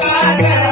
Thank you.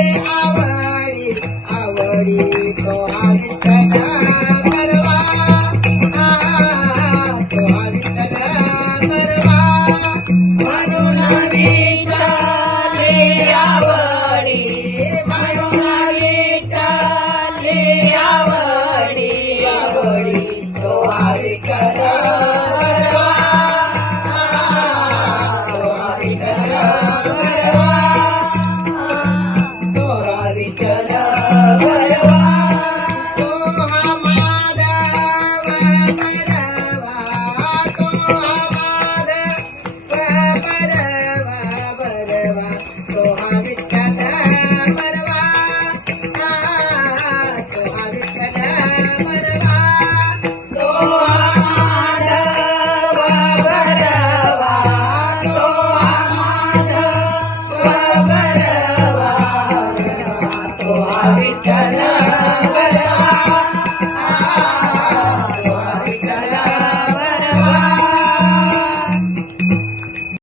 आवडी आवडी तो विठ्ठला परवा. तो विठ्ठला परवा. म्हणून आवडी